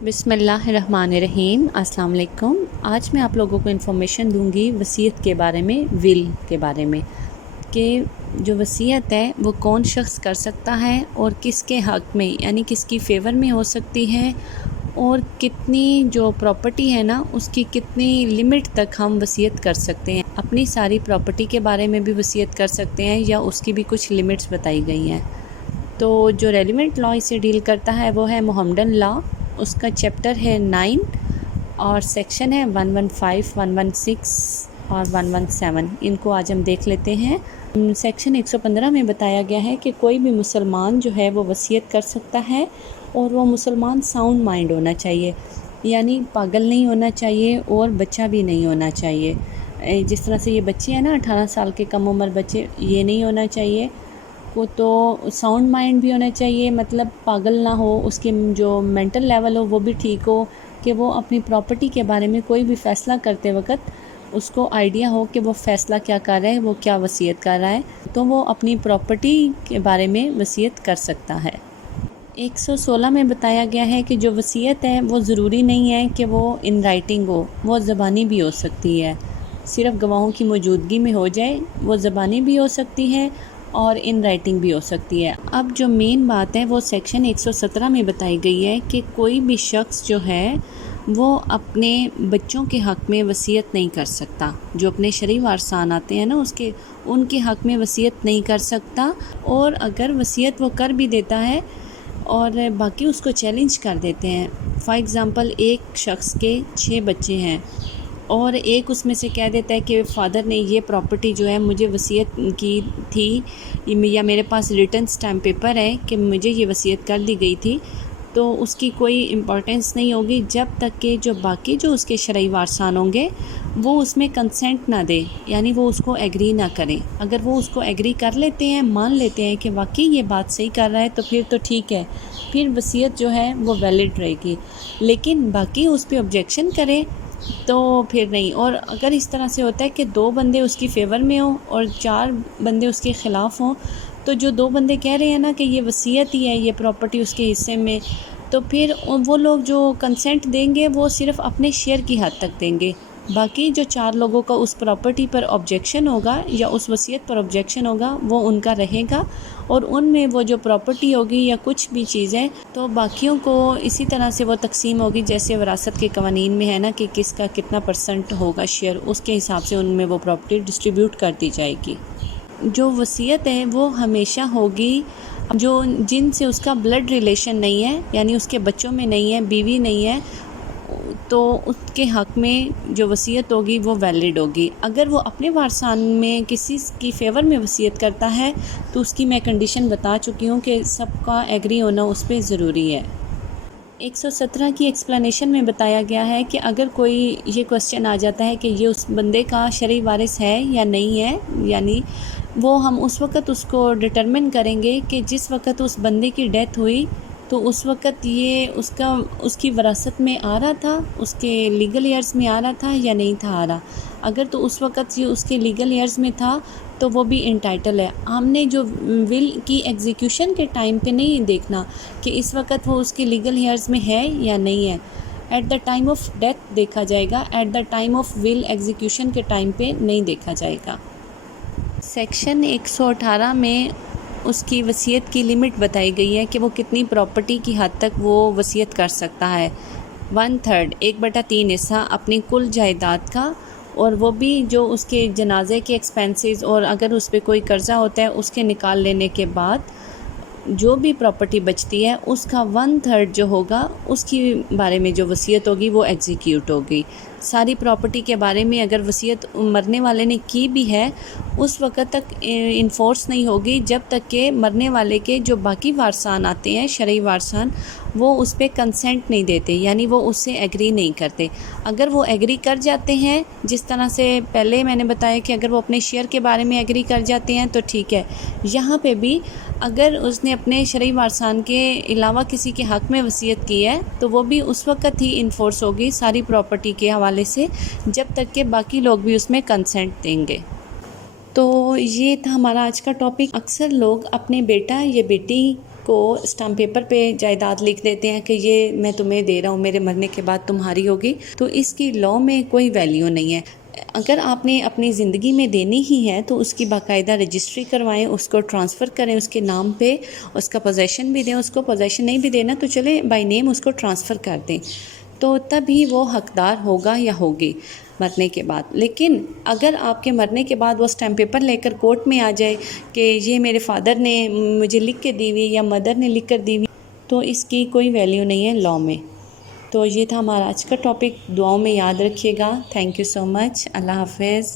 بسم اللہ الرحمن الرحیم۔ السلام علیکم۔ آج میں آپ لوگوں کو انفارمیشن دوں گی وصیت کے بارے میں، ول کے بارے میں، کہ جو وصیت ہے وہ کون شخص کر سکتا ہے اور کس کے حق میں، یعنی کس کی فیور میں ہو سکتی ہے، اور کتنی جو پراپرٹی ہے نا اس کی کتنی لمٹ تک ہم وصیت کر سکتے ہیں۔ اپنی ساری پراپرٹی کے بارے میں بھی وصیت کر سکتے ہیں یا اس کی بھی کچھ لمٹس بتائی گئی ہیں۔ تو جو ریلیونٹ لا اسے ڈیل کرتا ہے وہ ہے محمدن لا، اس کا چیپٹر ہے 9 اور سیکشن ہے 115، 116 اور 117۔ ان کو آج ہم دیکھ لیتے ہیں۔ سیکشن 115 میں بتایا گیا ہے کہ کوئی بھی مسلمان جو ہے وہ وصیت کر سکتا ہے، اور وہ مسلمان ساؤنڈ مائنڈ ہونا چاہیے، یعنی پاگل نہیں ہونا چاہیے اور بچہ بھی نہیں ہونا چاہیے۔ جس طرح سے یہ بچے ہیں نا، 18 سال کے کم عمر بچے، یہ نہیں ہونا چاہیے۔ وہ تو ساؤنڈ مائنڈ بھی ہونا چاہیے، مطلب پاگل نہ ہو، اس کے جو مینٹل لیول ہو وہ بھی ٹھیک ہو، کہ وہ اپنی پراپرٹی کے بارے میں کوئی بھی فیصلہ کرتے وقت اس کو آئیڈیا ہو کہ وہ فیصلہ کیا کر رہا ہے، وہ کیا وصیت کر رہا ہے، تو وہ اپنی پراپرٹی کے بارے میں وصیت کر سکتا ہے۔ 116 میں بتایا گیا ہے کہ جو وصیت ہے وہ ضروری نہیں ہے کہ وہ ان رائٹنگ ہو، وہ زبانی بھی ہو سکتی ہے، صرف گواہوں کی موجودگی میں ہو جائے، وہ زبانی بھی ہو سکتی ہے اور ان رائٹنگ بھی ہو سکتی ہے۔ اب جو مین بات ہے وہ سیکشن 117 میں بتائی گئی ہے کہ کوئی بھی شخص جو ہے وہ اپنے بچوں کے حق میں وصیت نہیں کر سکتا، جو اپنے شرعی وارثان آتے ہیں نا ان کے حق میں وصیت نہیں کر سکتا، اور اگر وصیت وہ کر بھی دیتا ہے اور باقی اس کو چیلنج کر دیتے ہیں، فار ایگزامپل ایک شخص کے 6 بچے ہیں اور ایک اس میں سے کہہ دیتا ہے کہ فادر نے یہ پراپرٹی جو ہے مجھے وصیت کی تھی، یا میرے پاس ریٹن اسٹیمپ پیپر ہے کہ مجھے یہ وصیت کر دی گئی تھی، تو اس کی کوئی امپورٹنس نہیں ہوگی جب تک کہ جو باقی جو اس کے شرعی وارثان ہوں گے وہ اس میں کنسنٹ نہ دے، یعنی وہ اس کو ایگری نہ کریں۔ اگر وہ اس کو ایگری کر لیتے ہیں، مان لیتے ہیں کہ واقعی یہ بات صحیح کر رہا ہے، تو پھر تو ٹھیک ہے، پھر وصیت جو ہے وہ ویلڈ رہے گی۔ لیکن باقی اس پہ آبجیکشن کرے تو پھر نہیں۔ اور اگر اس طرح سے ہوتا ہے کہ 2 بندے اس کی فیور میں ہوں اور 4 بندے اس کے خلاف ہوں، تو جو 2 بندے کہہ رہے ہیں نا کہ یہ وصیت ہی ہے، یہ پراپرٹی اس کے حصے میں، تو پھر وہ لوگ جو کنسنٹ دیں گے وہ صرف اپنے شیئر کی حد تک دیں گے، باقی جو 4 لوگوں کا اس پراپرٹی پر آبجیکشن ہوگا یا اس وصیت پر آبجیکشن ہوگا وہ ان کا رہے گا، اور ان میں وہ جو پراپرٹی ہوگی یا کچھ بھی چیزیں تو باقیوں کو اسی طرح سے وہ تقسیم ہوگی، جیسے وراثت کے قوانین میں ہے نا کہ کس کا کتنا % ہوگا شیئر، اس کے حساب سے ان میں وہ پراپرٹی ڈسٹریبیوٹ کر دی جائے گی۔ جو وصیت ہے وہ ہمیشہ ہوگی جن سے اس کا بلڈ ریلیشن نہیں ہے، یعنی اس کے بچوں میں نہیں ہے، بیوی نہیں ہے، تو اس کے حق میں جو وصیت ہوگی وہ ویلڈ ہوگی۔ اگر وہ اپنے وارثان میں کسی کی فیور میں وصیت کرتا ہے تو اس کی میں کنڈیشن بتا چکی ہوں کہ سب کا ایگری ہونا اس پہ ضروری ہے۔ 117 کی ایکسپلینیشن میں بتایا گیا ہے کہ اگر کوئی یہ کوسچن آ جاتا ہے کہ یہ اس بندے کا شرعی وارث ہے یا نہیں ہے، یعنی وہ ہم اس وقت اس کو ڈٹرمن کریں گے کہ جس وقت اس بندے کی ڈیتھ ہوئی تو اس وقت یہ اس کی وراثت میں آ رہا تھا، اس کے لیگل ایئرز میں آ رہا تھا یا نہیں تھا آ رہا۔ اگر تو اس وقت یہ اس کے لیگل ایئرز میں تھا تو وہ بھی انٹائٹل ہے۔ ہم نے جو ول کی ایگزیکیوشن کے ٹائم پہ نہیں دیکھنا کہ اس وقت وہ اس کے لیگل ایئرز میں ہے یا نہیں ہے، at the time of death دیکھا جائے گا، at the time of will execution کے ٹائم پہ نہیں دیکھا جائے گا۔ سیکشن 118 میں اس کی وصیت کی لمٹ بتائی گئی ہے کہ وہ کتنی پراپرٹی کی حد تک وہ وصیت کر سکتا ہے۔ 1/3 1/3 حصہ اپنی کل جائیداد کا، اور وہ بھی جو اس کے جنازے کے ایکسپینسز، اور اگر اس پہ کوئی قرضہ ہوتا ہے اس کے نکال لینے کے بعد جو بھی پراپرٹی بچتی ہے اس کا 1/3 جو ہوگا اس کی بارے میں جو وصیت ہوگی وہ ایگزیکیوٹ ہوگی۔ ساری پراپرٹی کے بارے میں اگر وصیت مرنے والے نے کی بھی ہے اس وقت تک انفورس نہیں ہوگی جب تک کہ مرنے والے کے جو باقی وارثان آتے ہیں، شرعی وارثان، وہ اس پہ کنسنٹ نہیں دیتے، یعنی وہ اس سے ایگری نہیں کرتے۔ اگر وہ ایگری کر جاتے ہیں، جس طرح سے پہلے میں نے بتایا کہ اگر وہ اپنے شیئر کے بارے میں ایگری کر جاتے ہیں تو ٹھیک ہے، یہاں پہ بھی اگر اس نے اپنے شرعی وارثان کے علاوہ کسی کے حق میں وصیت کی ہے تو وہ بھی اس وقت ہی انفورس ہوگی ساری پراپرٹی کے حوالے سے جب تک کہ باقی لوگ بھی اس میں کنسنٹ دیں گے۔ تو یہ تھا ہمارا آج کا ٹاپک۔ اکثر لوگ اپنے بیٹا یا بیٹی کو اسٹامپ پیپر پہ جائیداد لکھ دیتے ہیں کہ یہ میں تمہیں دے رہا ہوں، میرے مرنے کے بعد تمہاری ہوگی، تو اس کی لاء میں کوئی ویلیو نہیں ہے۔ اگر آپ نے اپنی زندگی میں دینی ہی ہے تو اس کی باقاعدہ رجسٹری کروائیں، اس کو ٹرانسفر کریں اس کے نام پہ، اس کا پوزیشن بھی دیں، اس کو پوزیشن نہیں بھی دینا تو چلے بائی نیم اس کو ٹرانسفر کر دیں، تو تب ہی وہ حقدار ہوگا یا ہوگی مرنے کے بعد۔ لیکن اگر آپ کے مرنے کے بعد وہ اسٹیمپ پیپر لے کر کورٹ میں آ جائے کہ یہ میرے فادر نے مجھے لکھ کے دی ہوئی یا مدر نے لکھ کر دی ہوئی، تو اس کی کوئی ویلیو نہیں ہے لاء میں۔ تو یہ تھا ہمارا آج کا ٹاپک، دعاؤں میں یاد رکھیے گا۔ تھینک یو سو مچ، اللہ حافظ۔